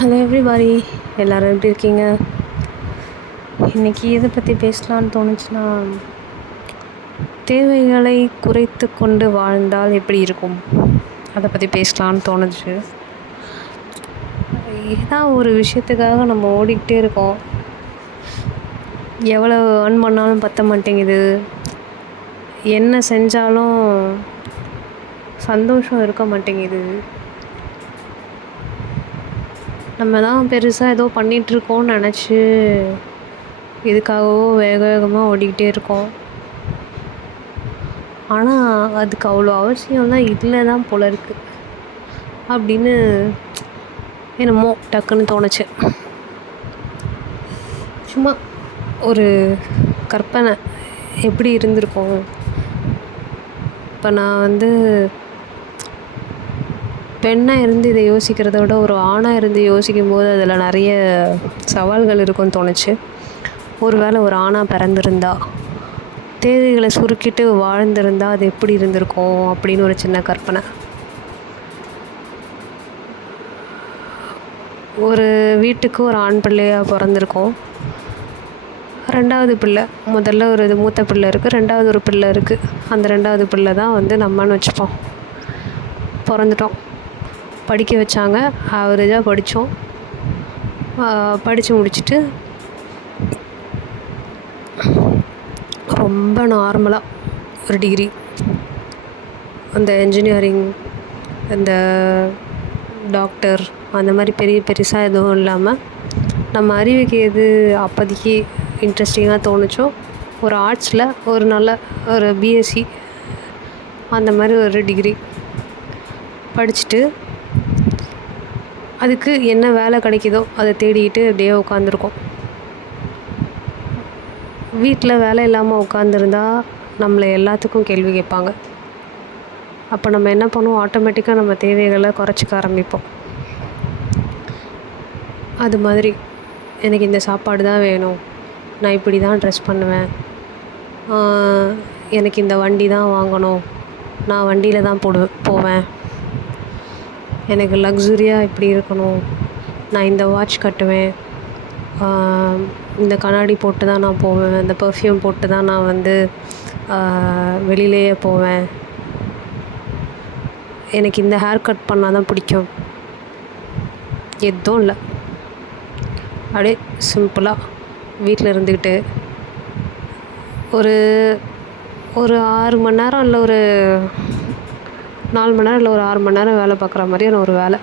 Hello everybody எல்லோரும் எப்படி இருக்கீங்க? இன்றைக்கி எதை பற்றி பேசலான்னு தோணுச்சுன்னா தேவைகளை குறைத்து கொண்டு வாழ்ந்தால் எப்படி இருக்கும்? அதை பற்றி பேசலான்னு தோணுச்சு. ஏதா ஒரு விஷயத்துக்காக நம்ம ஓடிக்கிட்டே இருக்கோம். எவ்வளோ ஏர்ன் பண்ணாலும் பற்ற மாட்டேங்குது. என்ன செஞ்சாலும் சந்தோஷம் இருக்க மாட்டேங்குது. நம்ம தான் பெருசாக ஏதோ பண்ணிகிட்ருக்கோம்னு நினச்சி எதுக்காகவோ வேக வேகமாக ஓடிக்கிட்டே இருக்கோம். ஆனால் அதுக்கு அவ்வளோ அவசியம்லாம் இல்லை தான் போல இருக்குது அப்படின்னு என்னமோ டக்குன்னு தோணுச்சு. சும்மா ஒரு கற்பனை எப்படி இருந்திருக்கும்? இப்போ நான் வந்து பெண்ணாக இருந்து இதை யோசிக்கிறத விட ஒரு ஆணாக இருந்து யோசிக்கும் போது அதில் நிறைய சவால்கள் இருக்கும்னு தோணுச்சு. ஒரு வேளை ஒரு ஆணாக பிறந்திருந்தா தேதிகளை சுருக்கிட்டு வாழ்ந்திருந்தா அது எப்படி இருந்திருக்கும் அப்படின்னு ஒரு சின்ன கற்பனை. ஒரு வீட்டுக்கு ஒரு ஆண் பிள்ளையாக பிறந்திருக்கோம். ரெண்டாவது பிள்ளை முதல்ல ஒரு இது மூத்த பிள்ளை இருக்குது ரெண்டாவது ஒரு பிள்ளை இருக்குது அந்த ரெண்டாவது பிள்ளை தான் வந்து நம்மன்னு வச்சுப்போம். பிறந்துட்டோம். படிக்க வச்சாங்க. ஆவரேஜாக படித்தோம் படித்து முடிச்சுட்டு ரொம்ப நார்மலாக ஒரு டிகிரி அந்த இன்ஜினியரிங் அந்த டாக்டர் அந்த மாதிரி பெரிய பெருசாக எதுவும் இல்லாமல் நம்ம அறிவுக்கு எது அப்போதைக்கு இன்ட்ரெஸ்டிங்காக தோணுச்சோ ஒரு ஆர்ட்ஸில் ஒரு நல்ல ஒரு பிஎஸ்சி அந்த மாதிரி ஒரு டிகிரி படிச்சுட்டு அதுக்கு என்ன வேலை கிடைக்குதோ அதை தேடிக்கிட்டு அப்படியே உட்காந்துருக்கோம். வீட்டில் வேலை இல்லாமல் உட்காந்துருந்தா நம்மளை எல்லாத்துக்கும் கேள்வி கேட்பாங்க. அப்போ நம்ம என்ன பண்ணுவோம்? ஆட்டோமேட்டிக்காக நம்ம தேவைகளை குறைச்சிக்க ஆரம்பிப்போம். அது மாதிரி எனக்கு இந்த சாப்பாடு தான் வேணும். நான் இப்படி தான் ட்ரெஸ் பண்ணுவேன். எனக்கு இந்த வண்டி தான் வாங்கணும். நான் வண்டியில் தான் போடுவேன் போவேன். எனக்கு லக்ஸுரியாக இப்படி இருக்கணும். நான் இந்த வாட்ச் கட்டுவேன். இந்த கண்ணாடி போட்டு தான் நான் போவேன். இந்த பர்ஃப்யூம் போட்டு தான் நான் வந்து வெளியிலேயே போவேன். எனக்கு இந்த ஹேர் கட் பண்ணால் தான் பிடிக்கும். எதுவும் இல்லை. அப்படியே சிம்பிளாக வீட்டில் இருந்துக்கிட்டு ஒரு ஒரு ஆறு மணி நேரம் இல்லை ஒரு நாலு மணி நேரம் இல்லை ஒரு ஆறு மணி நேரம் வேலை பார்க்குற மாதிரியான ஒரு வேலை.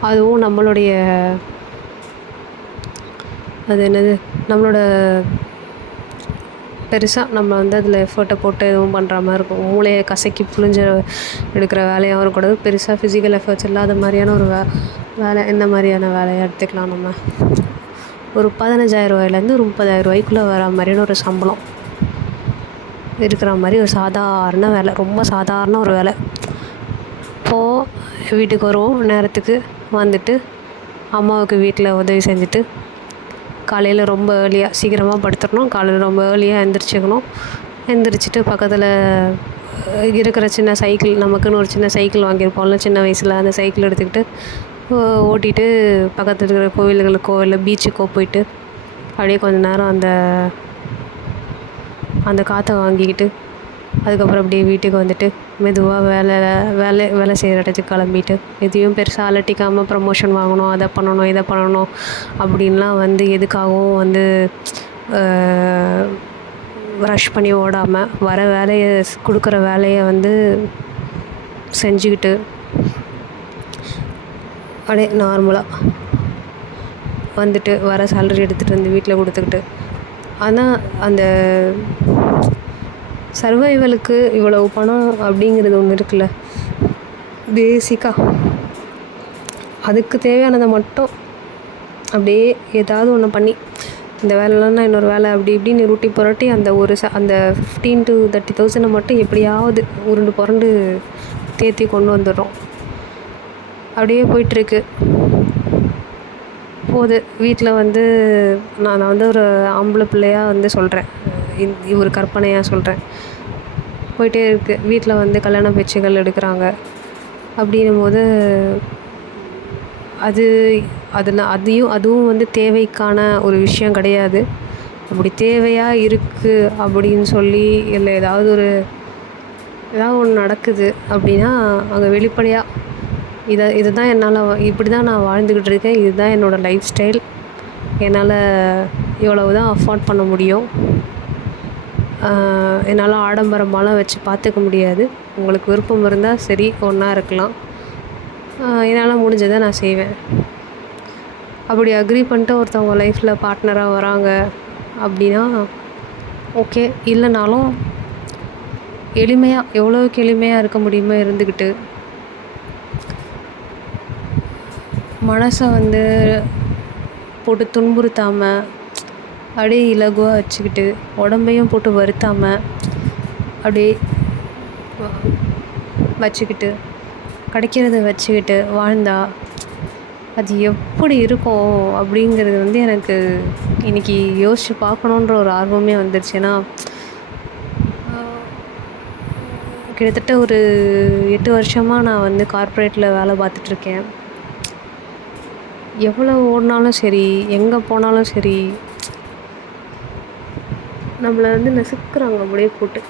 அதுவும் நம்மளுடைய அது என்னது நம்மளோட பெருசாக நம்ம வந்து அதில் எஃபர்ட்டை போட்டு எதுவும் பண்ணுற மாதிரி இருக்கும். மூளையை கசக்கி புழிஞ்ச எடுக்கிற வேலையாகவும் இருக்கக்கூடாது. பெருசாக ஃபிசிக்கல் எஃபர்ட்ஸ் இல்லாத மாதிரியான ஒரு வே வேலை எந்த மாதிரியான வேலையை எடுத்துக்கலாம் நம்ம. ஒரு பதினஞ்சாயிரரூவாயிலேருந்து ஒரு முப்பதாயிரரூவாய்க்குள்ளே வர மாதிரியான ஒரு சம்பளம். இருக்கிற மாதிரி ஒரு சாதாரண வேலை ரொம்ப சாதாரண ஒரு வேலை. இப்போது வீட்டுக்கு வருவோம். நேரத்துக்கு வந்துட்டு அம்மாவுக்கு வீட்டில் உதவி செஞ்சுட்டு காலையில் ரொம்ப ஏர்லியாக சீக்கிரமாக படுத்துடணும் காலையில் ரொம்ப ஏர்லியாக எந்திரிச்சிக்கணும். எந்திரிச்சிட்டு பக்கத்தில் இருக்கிற சின்ன சைக்கிள் நமக்குன்னு ஒரு சின்ன சைக்கிள் வாங்கியிருப்போம்ல சின்ன வயசில் அந்த சைக்கிள் எடுத்துக்கிட்டு ஓட்டிகிட்டு பக்கத்தில் இருக்கிற கோவில்களுக்கோ இல்லை பீச்சுக்கோ போயிட்டு அப்படியே கொஞ்சம் நேரம் அந்த அந்த காற்றை வாங்கிக்கிட்டு அதுக்கப்புறம் அப்படியே வீட்டுக்கு வந்துட்டு மெதுவாக வேலை வேலை வேலை செய்கிற இடத்துக்கு கிளம்பிட்டு எதையும் பெருசாக அலட்டிக்காமல் ப்ரமோஷன் வாங்கணும் அதை பண்ணணும் இதை பண்ணணும் அப்படின்லாம் வந்து எதுக்காகவும் வந்து ரஷ் பண்ணி ஓடாமல் வர வேலையை கொடுக்குற வேலையை வந்து செஞ்சுக்கிட்டு அப்படியே நார்மலாக வந்துட்டு வர சேலரி எடுத்துகிட்டு வந்து வீட்டில் கொடுத்துக்கிட்டு ஆனால் அந்த சர்வைவலுக்கு இவ்வளவு பணம் அப்படிங்கிறது ஒன்று இருக்குல்ல. பேசிக்காக அதுக்கு தேவையானதை மட்டும் அப்படியே ஏதாவது ஒன்று பண்ணி இந்த வேலைலன்னா இன்னொரு வேலை அப்படி இப்படின்னு ரூட்டி புரட்டி அந்த ஒரு ச அந்த ஃபிஃப்டீன் டு தேர்ட்டி தௌசண்டை மட்டும் எப்படியாவது உருண்டு புரண்டு தேத்தி கொண்டு வந்துடுறோம். அப்படியே போயிட்டுருக்கு போகுது வீட்டில் வந்து நான் நான் வந்து ஒரு ஆம்பளை பிள்ளையாக வந்து சொல்கிறேன் ஒரு கற்பனையாக சொல்கிறேன் போயிட்டே இருக்குது வீட்டில் வந்து கல்யாண பேச்சுகள் எடுக்கிறாங்க. அப்படின்னும் போது அது அதில் அதையும் அதுவும் வந்து தேவைக்கான ஒரு விஷயம் கிடையாது. அப்படி தேவையாக இருக்குது அப்படின்னு சொல்லி இல்லை ஏதாவது ஒரு ஏதாவது ஒன்று நடக்குது அப்படின்னா அங்கே வெளிப்படையாக இதை இது தான் என்னால் இப்படி தான் நான் வாழ்ந்துக்கிட்டு இருக்கேன். இதுதான் என்னோடய லைஃப் ஸ்டைல் என்னால் இவ்வளவு தான் அஃபோர்ட் பண்ண முடியும். என்னால் ஆடம்பரமாலாம் வச்சு பார்த்துக்க முடியாது. உங்களுக்கு விருப்பம் இருந்தால் சரி ஒன்றா இருக்கலாம். என்னால் முடிஞ்சதை நான் செய்வேன். அப்படி அக்ரி பண்ணிட்டு ஒருத்தவங்க லைஃப்பில் பார்ட்னராக வராங்க அப்படின்னா ஓகே இல்லைனாலும் எளிமையாக எவ்வளோவுக்கு எளிமையாக இருக்க முடியுமோ இருந்துக்கிட்டு மனசை வந்து போட்டு துன்புறுத்தாமல் அப்படியே இலகுவாக வச்சுக்கிட்டு உடம்பையும் போட்டு வருத்தாமல் அப்படியே வச்சுக்கிட்டு கிடைக்கிறத வச்சுக்கிட்டு வாழ்ந்தா அது எப்படி இருக்கும் அப்படிங்கிறது வந்து எனக்கு இன்றைக்கி யோசித்து பார்க்கணுன்ற ஒரு ஆர்வமே வந்துருச்சு. ஏன்னா கிட்டத்தட்ட ஒரு எட்டு வருஷமாக நான் வந்து கார்ப்பரேட்டில் வேலை பார்த்துட்ருக்கேன் எவ்வளோ ஓடினாலும் சரி எங்கே போனாலும் சரி நம்மளை வந்து நசுக்குறாங்க அப்படியே போட்டு.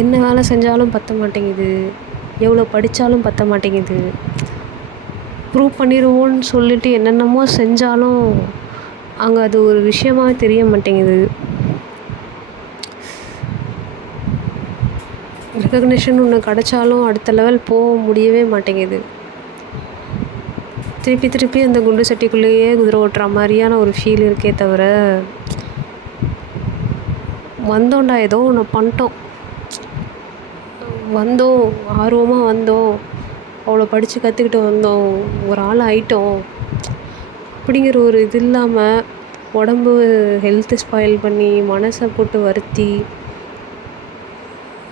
என்ன வேலை செஞ்சாலும் பற்ற மாட்டேங்குது. எவ்வளோ படித்தாலும் பற்ற மாட்டேங்குது. ப்ரூவ் பண்ணிடுவோன்னு சொல்லிட்டு என்னென்னமோ செஞ்சாலும் அங்கே அது ஒரு விஷயமாகவே தெரிய மாட்டேங்குது. ரெக்கக்னேஷன் ஒன்று கிடச்சாலும் அடுத்த லெவல் போக முடியவே மாட்டேங்குது. திருப்பி திருப்பி அந்த குண்டு சட்டிக்குள்ளேயே குதிரை ஓட்டுற மாதிரியான ஒரு ஃபீல் இருக்கே தவிர வந்தோண்டா ஏதோ ஒன்று பண்ணிட்டோம். வந்தோம் ஆர்வமாக வந்தோம் அவ்வளோ படித்து கற்றுக்கிட்டு வந்தோம் ஒரு ஆள் ஆயிட்டோம். அப்படிங்கிற ஒரு இது இல்லாமல் உடம்பு ஹெல்த்து ஸ்பாயில் பண்ணி மனசை போட்டு வருத்தி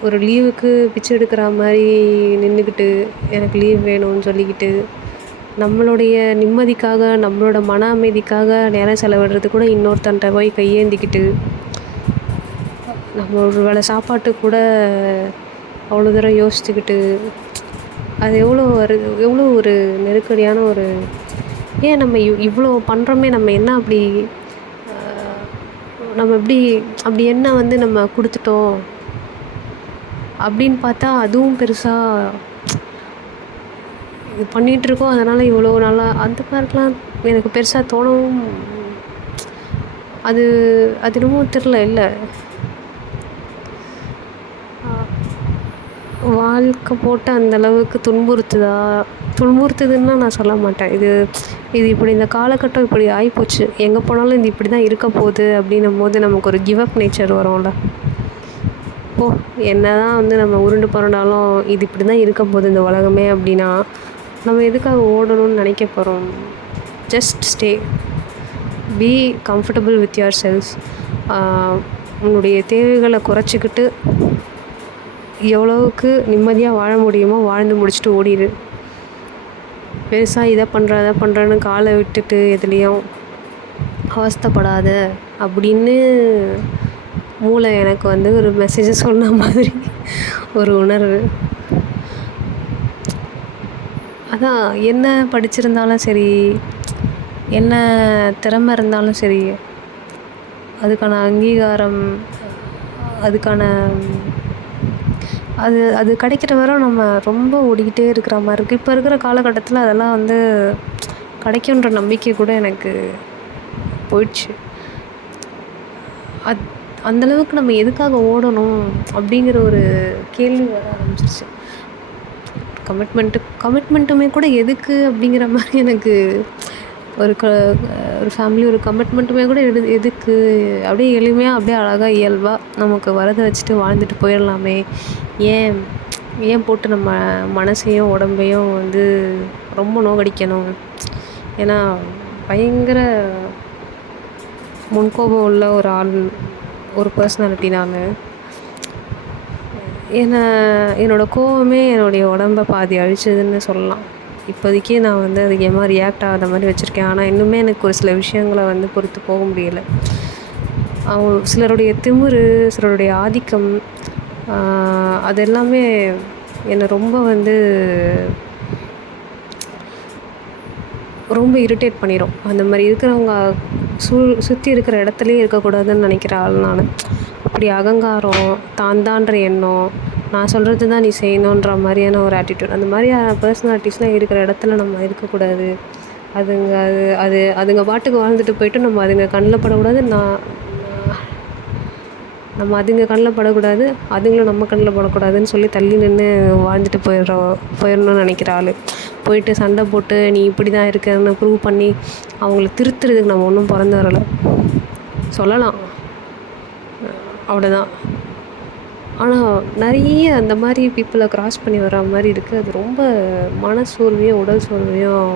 ஒரு லீவுக்கு பிச்சை எடுக்கிற மாதிரி நின்றுக்கிட்டு எனக்கு லீவ் வேணும்னு சொல்லிக்கிட்டு நம்மளுடைய நிம்மதிக்காக நம்மளோட மன அமைதிக்காக நேரம் செலவிடுறது கூட இன்னொருத்தன்ட்ட போய் கையேந்திக்கிட்டு நம்ம ஒரு வேளை சாப்பாட்டு கூட அவ்வளோ தூரம் யோசிச்சுக்கிட்டு அது எவ்வளோ ஒரு எவ்வளோ ஒரு நெருக்கடியான ஒரு ஏன் நம்ம இவ்வளோ பண்ணுறோமே நம்ம என்ன அப்படி நம்ம எப்படி அப்படி என்ன வந்து நம்ம கொடுத்துட்டோம் அப்படின்னு பார்த்தா அதுவும் பெருசாக இது பண்ணிகிட்ருக்கோம் அதனால் இவ்வளோ நல்லா அந்த மாதிரிலாம் எனக்கு பெருசாக தோணவும் அது அது என்னமோ தெரில இல்லை. வாழ்க்கை போட்டு அந்த அளவுக்கு துன்புறுத்துதா துன்புறுத்துதுன்னு நான் சொல்ல மாட்டேன். இது இது இப்படி இந்த காலகட்டம் இப்படி ஆகிப்போச்சு எங்கே போனாலும் இது இப்படி தான் இருக்க போகுது அப்படின்னும் போது நமக்கு ஒரு கிவ் அப் நேச்சர் வரும்ல. ஓ என்ன தான் வந்து நம்ம உருண்டு புரண்டாலும் இது இப்படி தான் இருக்க போகுது இந்த உலகமே அப்படின்னா நம்ம எதுக்காக ஓடணும்னு நினைக்க போகிறோம் just stay be comfortable with yourself உங்களுடைய தேவைகளை குறைச்சிக்கிட்டு எவ்வளவுக்கு நிம்மதியாக வாழ முடியுமோ வாழ்ந்து முடிச்சுட்டு ஓடிடு பெருசாக இதை பண்ணுற அதை பண்ணுறேன்னு காலை விட்டுட்டு எதுலேயும் அவஸ்தைப்படாத அப்படின்னு மூளை எனக்கு வந்து ஒரு மெசேஜை சொன்ன மாதிரி ஒரு உணர்வு. அதான் என்ன படிச்சிருந்தாலும் சரி என்ன திறமை இருந்தாலும் சரி அதுக்கான அங்கீகாரம் அதுக்கான அது அது கிடைக்கிற வரை நம்ம ரொம்ப ஓடிக்கிட்டே இருக்கிற மாதிரி இருக்குது இப்போ இருக்கிற காலகட்டத்தில் அதெல்லாம் வந்து கிடைக்குன்ற நம்பிக்கை கூட எனக்கு போயிடுச்சு. அத் அந்தளவுக்கு நம்ம எதுக்காக ஓடணும் அப்படிங்கிற ஒரு கேள்வி வர ஆரம்பிச்சிருச்சு. கமிட்மெண்ட்டு கமிட்மெண்ட்டுமே கூட எதுக்கு அப்படிங்கிற மாதிரி எனக்கு ஒரு க ஒரு ஃபேமிலி ஒரு கமிட்மெண்ட்டுமே கூட எடு எதுக்கு? அப்படியே எளிமையாக அப்படியே அழகாக இயல்பாக நமக்கு வரதை வச்சுட்டு வாழ்ந்துட்டு போயிடலாமே. ஏன் ஏன் போட்டு நம்ம மனசையும் உடம்பையும் வந்து ரொம்ப நோகடிக்கணும்? ஏன்னா பயங்கர முன்கோபம் உள்ள ஒரு ஆள் ஒரு பர்சனாலிட்டி நான். என்னை என்னோடய கோவமே என்னுடைய உடம்ப பாதி அழிச்சதுன்னு சொல்லலாம். இப்போதைக்கு நான் வந்து அதிகமாக ரியாக்ட் ஆகாத மாதிரி வச்சுருக்கேன். ஆனால் இன்னுமே எனக்கு ஒரு சில விஷயங்களை வந்து பொறுத்து போக முடியலை. அவங்க சிலருடைய திமிரு சிலருடைய ஆதிக்கம் அது எல்லாமே என்னை ரொம்ப வந்து ரொம்ப இரிட்டேட் பண்ணிடும் அந்த மாதிரி இருக்கிறவங்க சூழ் சுற்றி இருக்கிற இடத்துலையே இருக்கக்கூடாதுன்னு நினைக்கிற ஆள் நான். அப்படி அகங்காரம் தான் தான்ற எண்ணம் நான் சொல்கிறது தான் நீ செய்யணுன்ற மாதிரியான ஒரு ஆட்டிடியூட் அந்த மாதிரியான பர்சனாலிட்டிஸ்லாம் இருக்கிற இடத்துல நம்ம இருக்கக்கூடாது. அதுங்க அது அது அதுங்க பாட்டுக்கு வாழ்ந்துட்டு போயிட்டு நம்ம அதுங்க கண்ணில் படக்கூடாது நான் நம்ம அதுங்க கண்ணில் படக்கூடாது அதுங்களும் நம்ம கண்ணில் படக்கூடாதுன்னு சொல்லி தள்ளி நின்று வாழ்ந்துட்டு போயிடுறோம் போயிடணும்னு நினைக்கிற ஆள். போயிட்டு சண்டை போட்டு நீ இப்படி தான் இருக்கன்னு ப்ரூவ் பண்ணி அவங்கள திருத்துறதுக்கு நம்ம ஒன்றும் பிறந்து வரலை. சொல்லலாம். அவ்வளோதான் ஆனால் நிறைய அந்த மாதிரி பீப்புளை க்ராஸ் பண்ணி வர மாதிரி இருக்குது அது ரொம்ப மன சோர்வையும் உடல் சோர்வையும்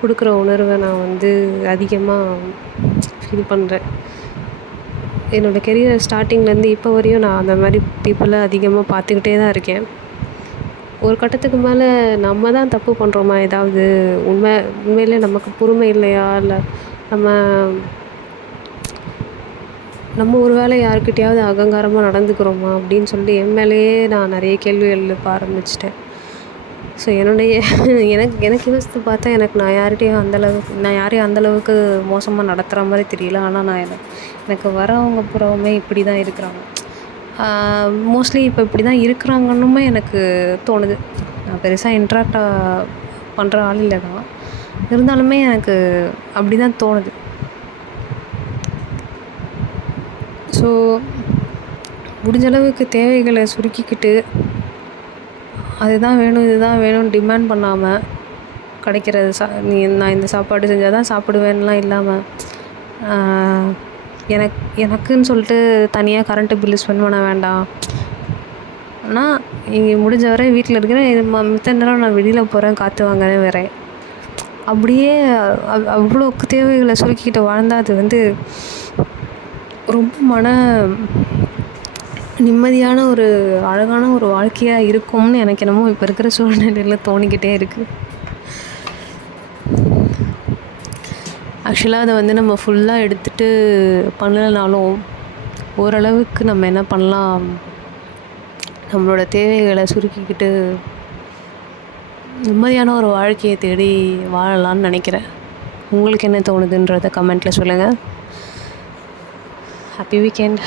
கொடுக்குற உணர்வை நான் வந்து அதிகமாக ஃபீல் பண்ணுறேன் என்னோடய கெரியர் ஸ்டார்டிங்லேருந்து இப்போ வரையும் நான் அந்த மாதிரி பீப்புளை அதிகமாக பார்த்துக்கிட்டே தான் இருக்கேன். ஒரு கட்டத்துக்கு மேலே நம்ம தான் தப்பு பண்ணுறோமா ஏதாவது உண்மை உண்மையிலே நமக்கு பொறுமை இல்லையா? இல்லை நம்ம நம்ம ஒரு வேளை யாருக்கிட்டையாவது அகங்காரமாக நடந்துக்கிறோமா அப்படின்னு சொல்லி என் மேலேயே நான் நிறைய கேள்விகள் எழுப்ப ஆரம்பிச்சிட்டேன். ஸோ என்னுடைய எனக்கு எனக்கு யோசித்து பார்த்தா எனக்கு நான் யார்கிட்டையும் அந்தளவுக்கு நான் யாரையும் அந்தளவுக்கு மோசமாக நடத்துகிற மாதிரி தெரியல. ஆனால் நான் எனக்கு எனக்கு வரவங்க புறவுமே இப்படி தான் இருக்கிறாங்க மோஸ்ட்லி இப்போ இப்படி தான் இருக்கிறாங்கன்னுமே எனக்கு தோணுது. நான் பெருசாக இன்ட்ராக்டாக பண்ணுற ஆள் இல்லை தான் இருந்தாலுமே எனக்கு அப்படி தான் தோணுது. ஸோ முடிஞ்ச அளவுக்கு தேவைகளை சுருக்கிக்கிட்டு அதுதான் வேணும் இதுதான் வேணும்னு டிமாண்ட் பண்ணாமல் கிடைக்கிறது. சா நீ நான் இந்த சாப்பாடு செஞ்சால் தான் சாப்பிடுவேன்லாம் இல்லாமல் எனக்கு எனக்குன்னு சொல்லிட்டு தனியாக கரண்ட்டு பில்லு ஸ்பெண்ட் பண்ண வேண்டாம். ஆனால் இங்கே முடிஞ்ச வரை வீட்டில் இருக்கிறேன். இது மித்த நேரம் நான் வெளியில் போகிறேன் காற்று வாங்குறேன் வரேன் அப்படியே அவ்வளோக்கு தேவைகளை சுருக்கிக்கிட்டு வாழ்ந்தால் அது வந்து ரொம்ப மன நிம்மதியான ஒரு அழகான ஒரு வாழ்க்கையாக இருக்கும்னு எனக்கு என்னமோ இப்போ இருக்கிற சூழ்நிலையில் தோணிக்கிட்டே இருக்குது ஆக்சுவலாக அதை வந்து நம்ம ஃபுல்லாக எடுத்துகிட்டு பண்ணலைனாலும் ஓரளவுக்கு நம்ம என்ன பண்ணலாம்? நம்மளோட தேவைகளை சுருக்கிக்கிட்டு நிம்மதியான ஒரு வாழ்க்கையை தேடி வாழலாம்னு நினைக்கிறேன். உங்களுக்கு என்ன தோணுதுன்றதை கமெண்ட்டில் சொல்லுங்கள் happy weekend.